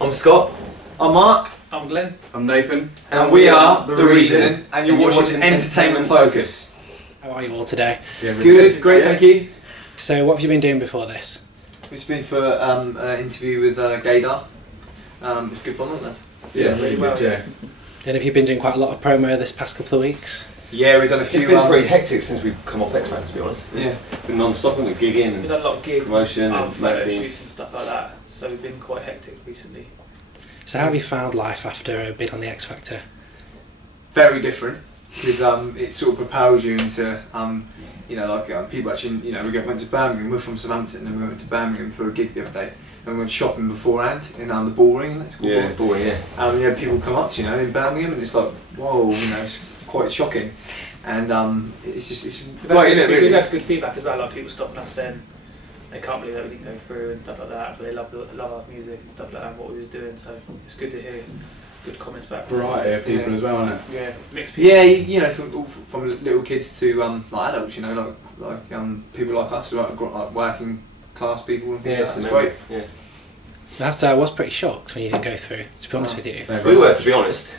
I'm Scott. I'm Mark. I'm Glenn. I'm Nathan. And we are The Reason, and you're watching Entertainment Focus. How are you all today? Yeah, Good, great, thank you. So what have you been doing before this? We've been for an interview with Gaydar. It was good fun, wasn't it? Yeah, really good, yeah. And have you been doing quite a lot of promo this past couple of weeks? Yeah, we've done a few. It's been pretty hectic since we've come off X Factor, to be honest. Yeah. Been non-stop, and gigging and We've done a lot of gigs, promotion and photo magazines. shoots and stuff like that. So we've been quite hectic recently. So how have you found life after being on the X Factor? Very different, because it sort of propels you into, you know, like people actually, you know, went to Birmingham. We're from Southampton, and we went to Birmingham for a gig the other day. And we went shopping beforehand in the Bullring. It's called Yeah, boring, yeah. You know, people come up to you know in Birmingham, and it's like, whoa, you know, it's quite shocking. And it's great, isn't it? Really? We've had good feedback as well. Like people stopping us saying they can't believe that we didn't go through and stuff like that. But they love our music and stuff like that, and what we was doing. So it's good to hear good comments back. Variety of people as well, isn't it? Yeah, mixed people. Yeah, you know, from little kids to like adults, you know, like people like us, like working class people and things. Yeah, Like that. It's great. Yeah. I was pretty shocked when you didn't go through, to be honest with you. We were, to be honest.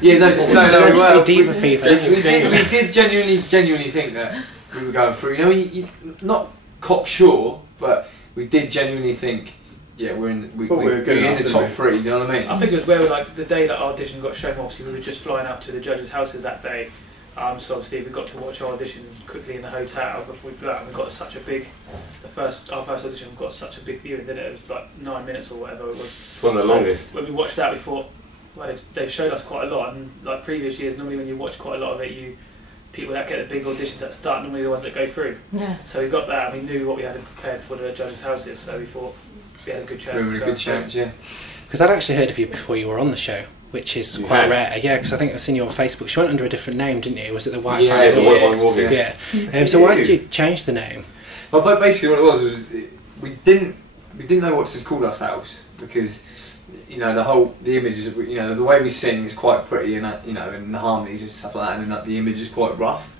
Yeah, no, So we just were. say Diva Fever. We did genuinely think that we were going through. You know, not cocksure, but we did genuinely think, yeah, we're in the top three. You know what I mean? I think it was where we, like the day that our audition got shown. Obviously, we were just flying out to the judges' houses that day. So obviously we got to watch our audition quickly in the hotel before we flew out. And we got such a big, our first audition got such a big viewing, didn't it? It was like 9 minutes or whatever it was. It's one of the longest. When we watched that, we thought, well, they showed us quite a lot. And like previous years, normally when you watch quite a lot of it, people that get the big auditions at start normally the ones that go through. Yeah. So we got that, and we knew what we had prepared for the judges' houses. So we thought we had a good chance. We had a good chance, yeah. Because I'd actually heard of you before you were on the show, which is quite rare. Yeah, because I think I've seen you on Facebook. You went under a different name, didn't you? Was it the White Yeah, the White Vine Wargigs. Yeah. So why did you change the name? Well, but basically what it was we didn't know what to call ourselves, because you know the images, you know, the way we sing is quite pretty, and you know, and the harmonies and stuff like that, and the image is quite rough.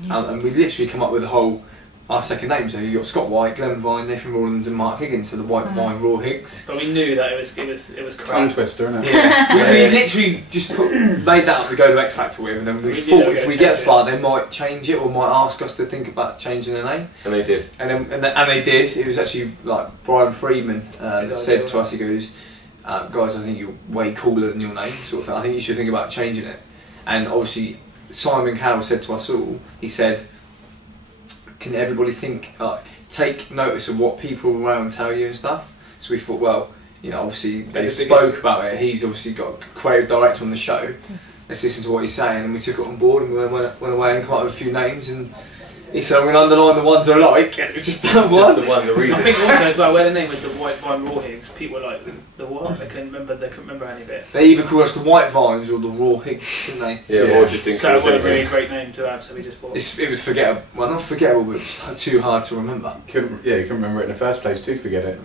Yeah. And we literally come up with our second name. So you got Scott White, Glenn Vine, Nathan Rawlins, and Mark Higgins. So the White Vine Raw Higgs. But we knew that it was crap. Tongue twister, isn't it? Yeah. we literally just made that up to go to X Factor with, and then we thought if we get far, they might change it or might ask us to think about changing the name. And they did. And they did. It was actually like Brian Friedman that said to us, he goes, guys, I think you're way cooler than your name, sort of thing. I think you should think about changing it. And obviously Simon Cowell said to us all, he said, can everybody take notice of what people around tell you and stuff? So we thought, well, you know, obviously they spoke about it. He's obviously got a creative director on the show. Let's listen to what he's saying, and we took it on board, and we went away and come up with a few names. And he said, I'm going to underline the ones I like. And it was just that one. Just the one, The Reason. I think also as well, where the name was the White Vine Raw Higgs, people were like, the what? They couldn't remember any of it. They either called us the White Vines or the Raw Higgs, didn't they? Yeah, or just didn't So it call us wasn't really a anything. great name to have, so we just thought. It was forgettable. Well, not forgettable, but just too hard to remember. You couldn't remember it in the first place to forget it.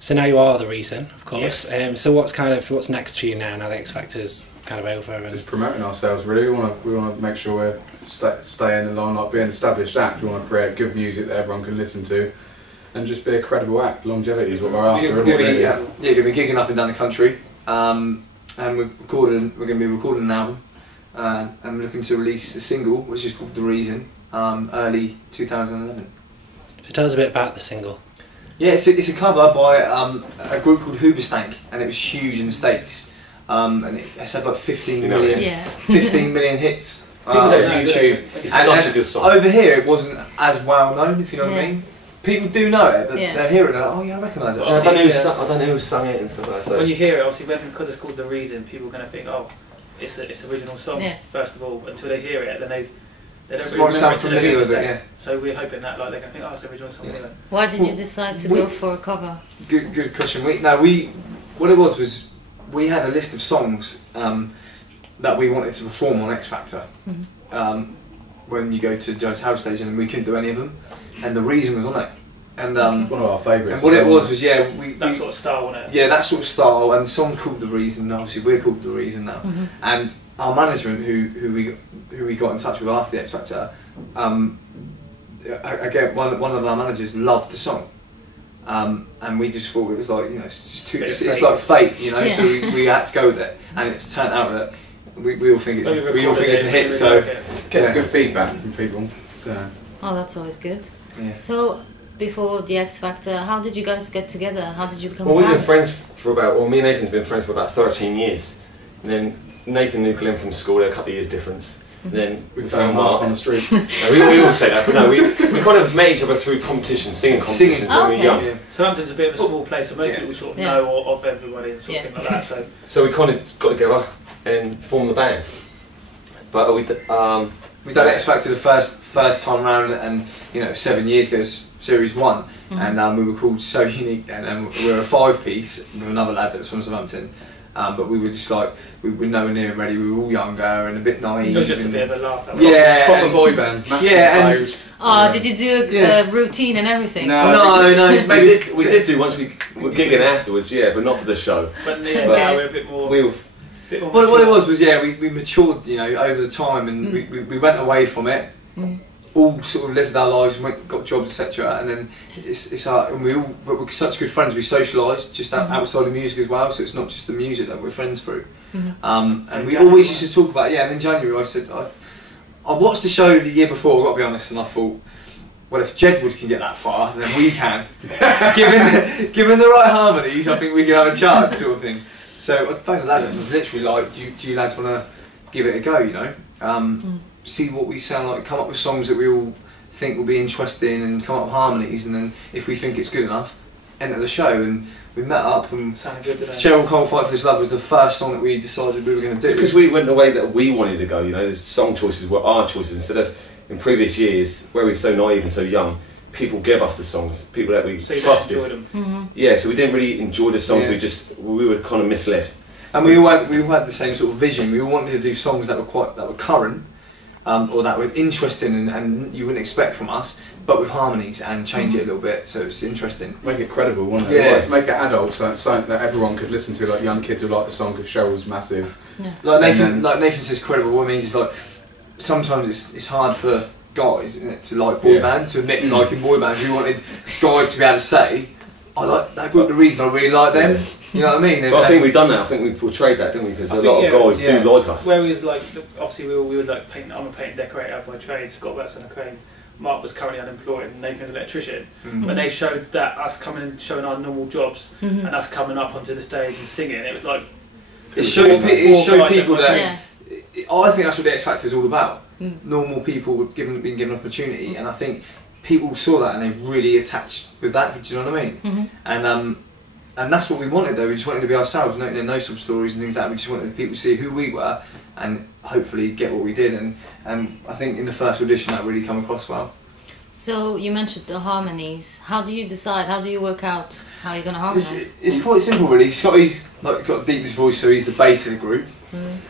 So now you are The Reason, of course. Yes. So what's next for you now the X Factor's kind of over? And Just promoting ourselves, really. We want to make sure we're staying in the line, like being an established act. We want to create good music that everyone can listen to, and just be a credible act. Longevity is what we're after. We're going to be gigging up and down the country, and we're going to be recording an album, and we're looking to release a single which is called The Reason, early 2011. So tell us a bit about the single. Yeah, it's a cover by a group called Hoobastank, and it was huge in the States, and it's had like 15 million hits on YouTube. It's such a good song. Over here it wasn't as well known, if you know what I mean. People do know it, but they hear it and they're like, oh yeah, I recognise it. I don't know who sung it and stuff like that. So. When you hear it, obviously, because it's called The Reason, people are going to think, oh, it's original song, first of all, until they hear it, then they don't really sound familiar with it, yeah. So we're hoping that like they can think, oh, it's the original song anyway. Why did you decide to go for a cover? Good question. What it was we had a list of songs that we wanted to perform on X Factor. When you go to Judge's House Stage, and we couldn't do any of them, and The Reason was on it. And one of our favourites. And what it was that sort of style, wasn't it? Yeah, that sort of style, and the song's called The Reason. Obviously, we're called The Reason now, and our management, who we got in touch with after the X Factor, again, one of our managers loved the song, and we just thought it was like, you know, it's just too, It's it's fate. like fate, you know. Yeah. So we had to go with it, and it's turned out that we all think it's a hit. So Gets Yeah. good feedback from people. So Oh, that's always good. yeah. So, before the X Factor, how did you guys get together? How did you become Well, a we've been band? friends for about, well, me and Nathan's been friends for about 13 years. And then Nathan knew Glenn from school, there were a couple of years difference. And then we found Mark on the street. No, we all say that, but no, we kind of met each other through competitions, singing competitions Singing. when we were Okay. young. Yeah. Southampton's a bit of a small place, so most Yeah. people sort of Yeah. know of everybody and sort Yeah. of thing like that. So So we kind of got together and formed the band. But We done X Factor the first time round, and you know, 7 years ago, Series 1, and we were called So Unique, and we were a 5-piece with another lad that was from Southampton. But we were just like, we were nowhere near ready. We were all younger and a bit naive. it was just a and- bit of a laugh. Yeah, Proper and- boy band. Matching Yeah, and- clothes. Oh, did you do a Yeah. routine and everything? No. No, maybe. we did do once we were gigging afterwards, yeah, but not for the show. But yeah, But- now we're a bit more. We were, bit more What it mature. was yeah, we matured, you know, over the time, and we went away from it. All sort of lived our lives and got jobs, etc. And then it's and but we're such good friends. We socialised just outside of music as well, so it's not just the music that we're friends through. And we January, always used to talk about and in January I said I watched the show the year before. I've got to be honest, and I thought, well, if Jedward can get that far, then we can. given the right harmonies, I think we can have a chance, sort of thing. So I phoned the lads up and was literally like, do you lads want to give it a go? You know, see what we sound like, come up with songs that we all think will be interesting, and come up with harmonies, and then if we think it's good enough, enter the show. And we met up, and Sounded good today. Cheryl Cole Fight for This Love was the first song that we decided we were going to do. it's because we went the way that we wanted to go, you know, the song choices were our choices instead of in previous years where we were so naive and so young. People gave us the songs, people that we So you don't trusted. enjoy them. Yeah, so we didn't really enjoy the songs. Yeah. We were kind of misled. And we all had the same sort of vision. We all wanted to do songs that were current, or that were interesting and you wouldn't expect from us, but with harmonies, and change it a little bit so it's interesting. Make it credible, wouldn't it? Yeah. Like, to make it adult, so it's something that everyone could listen to, like young kids who like the song because Cheryl was massive. Like And Nathan says, credible. What it means is like sometimes it's hard for guys, isn't it, to like boy Yeah. bands, to admit liking boy bands. We wanted guys to be able to say, I like that group. The reason I really like them. You know what I mean? And But I think we've done that. I think we portrayed that, didn't we? Because I a think, lot of yeah, guys yeah. do like us. Where we was like, obviously we would like paint. I'm a paint decorator by trade. Scott works on a crane. Mark was currently unemployed, and Nathan's an electrician. When they showed that us coming and showing our normal jobs, and us coming up onto the stage and singing, it was like it showed people that. Yeah. I think that's what the X Factor is all about. Normal people were been given an opportunity, and I think people saw that and they really attached with that. Do you know what I mean? And that's what we wanted, though. We just wanted to be ourselves, not in no sub stories and things like that. We just wanted people to see who we were and hopefully get what we did. And I think in the first audition that really come across well. So you mentioned the harmonies. How do you decide? How do you work out how you're going to harmonise? It's quite simple, really. Scotty's got the deepest voice, so he's the bass of the group.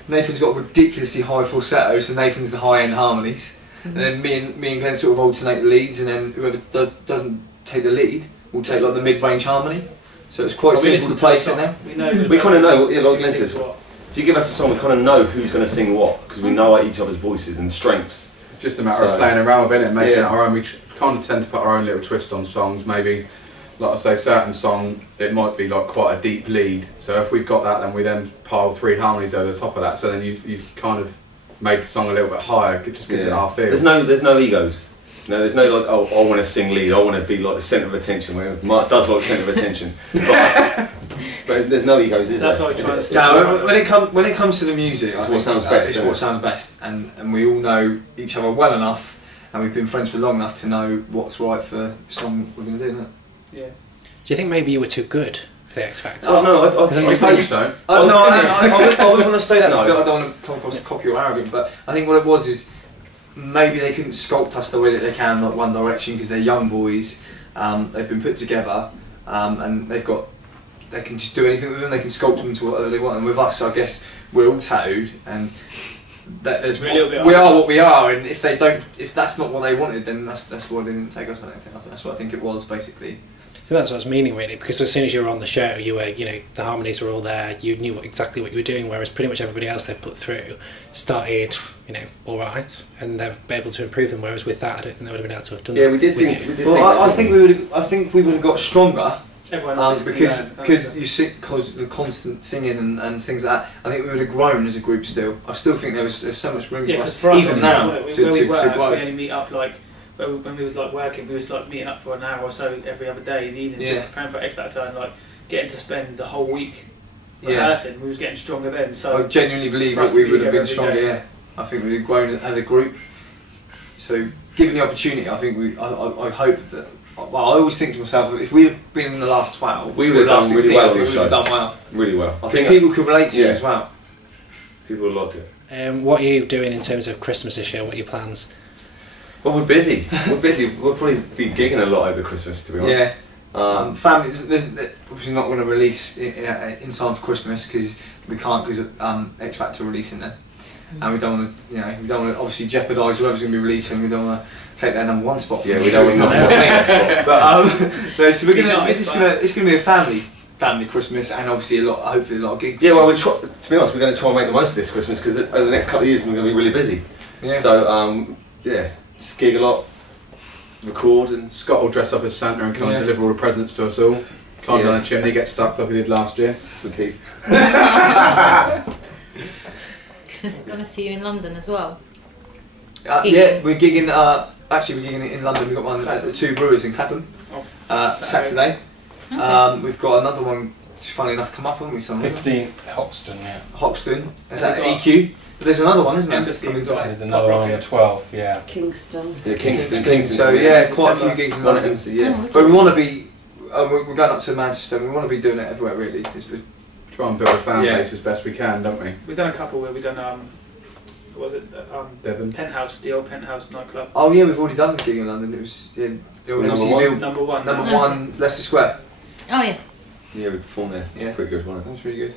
Nathan's got a ridiculously high falsetto, so Nathan's the high-end harmonies. And then me and Glenn sort of alternate the leads, and then whoever doesn't take the lead will take like the mid-range harmony. So it's quite simple to place it now. We know. We kind of know, yeah, like who Glenn sings says, what. if you give us a song, we kind of know who's going to sing what, because we know each other's voices and strengths. It's just a matter of playing around with it and making Yeah. it our own. We kind of tend to put our own little twist on songs. Maybe, like I say, certain song, it might be like quite a deep lead. So if we've got that, then we then pile 3 harmonies over the top of that. So then you've kind of made the song a little bit higher. It just gives it our feel. There's no egos. No, there's no like, oh, I want to sing lead, I want to be like the centre of attention, where Mark does like centre of attention. But there's no egos, is That's there? what I'm trying to say. Yeah, when it comes to the music, I It's think what sounds best, It's isn't what it? sounds best, and we all know each other well enough, and we've been friends for long enough to know what's right for the song we're going to do, isn't it? Yeah. Do you think maybe you were too good for the X Factor? Oh no, Because I'm I just hope so. I wouldn't want to say that No. because I don't want to come across cocky or arrogant, but I think what it was is maybe they couldn't sculpt us the way that they can, like One Direction, because they're young boys. They've been put together, and they can just do anything with them. They can sculpt them to whatever they want. And with us, I guess we're all tattooed, and we are what we are. And if that's not what they wanted, then that's why they didn't take us. I think that's what I think it was basically. That's what I was meaning, really, because as soon as you were on the show, you were, the harmonies were all there, you knew exactly what you were doing, whereas pretty much everybody else they've put through started, all right, and they've been able to improve them, whereas with that, I don't think they would have been able to have done that. Yeah, we did with think. you. We did Well, I think think we would have got stronger. Everyone Because you see, because the constant singing and things like that, I think we would have grown as a group still. I still think there's so much room Yeah, for because us, for us, even now, where to we work, grow. we only meet up like when we was like working, we was like meeting up for an hour or so every other day in the evening, just preparing for X Factor and like getting to spend the whole week rehearsing. We was getting stronger then. So I genuinely believe that we would have been stronger. Yeah, I think we'd have grown as a group. So, given the opportunity, I think I hope that. Well, I always think to myself, if we had been in the last 12, we would have done really well on the we would have show. done well. Really well. I I think think people could relate to you as well. people would loved it. What are you doing in terms of Christmas this year? What are your plans? Well, we're busy. We're busy. We'll probably be gigging a lot over Christmas, to be honest. Yeah. Family, there's obviously not going to release in time for Christmas because we can't because X Factor releasing then, and we don't want to, we don't want to obviously jeopardise whoever's going to be releasing. We don't want to take their number one spot. Yeah, we don't want to. But no, so we're gonna it's gonna be a family Christmas and obviously hopefully a lot of gigs. Yeah, well, to be honest, we're going to try and make the most of this Christmas because over the next couple of years we're going to be really busy. Yeah. So just gig a lot, record, and Scott will dress up as Santa and come and deliver all the presents to us all. Climb down the chimney, get stuck like we did last year. with Keith. Gonna see you in London as well. Yeah, we're gigging. Actually, we're gigging in London. We've got one at the Two Brewers in Clapham Saturday. We've got another one. Just funny enough, come up, haven't we? Somewhere. 15th, Hoxton, yeah. Hoxton. Is that EQ? But there's another one, isn't there? Embassy. Coming today. There's another one on the 12th, yeah. Kingston. Yeah, Kingston. So yeah, quite a few gigs in One at London. Embassy, yeah. Oh, But we want to be. We're going up to Manchester. We want to be doing it everywhere, really. Try and build a fan Yeah. base as best we can, don't we? we've done a couple where we've done what was it Devon. Penthouse, the old Penthouse nightclub. Oh yeah, we've already done the gig in London. It was the old Number MC one? Bill, Number one. number now. one, Leicester Square. Oh yeah. Yeah, we performed there. Yeah. Pretty good, wasn't That was really good.